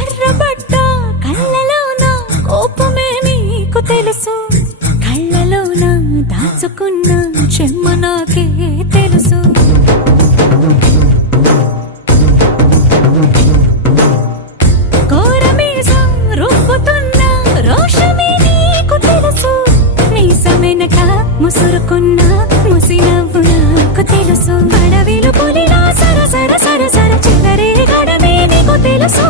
ఎర్రబడ్డ కళ్ళలోన కోపమే నీకు తెలుసు, కళ్ళలోన దాచుకున్న చెమ్మ నాకే తెలుసు. కోరమీసం రుబ్బుతున్న రోషమే నీకు తెలుసు, మీసమెనక ముసురుకున్న ముసి నవ్వు నాకు తెలుసు. అడవిలు పులిలా సర సర సర సర చెలరే గడమే నీకు తెలుసు.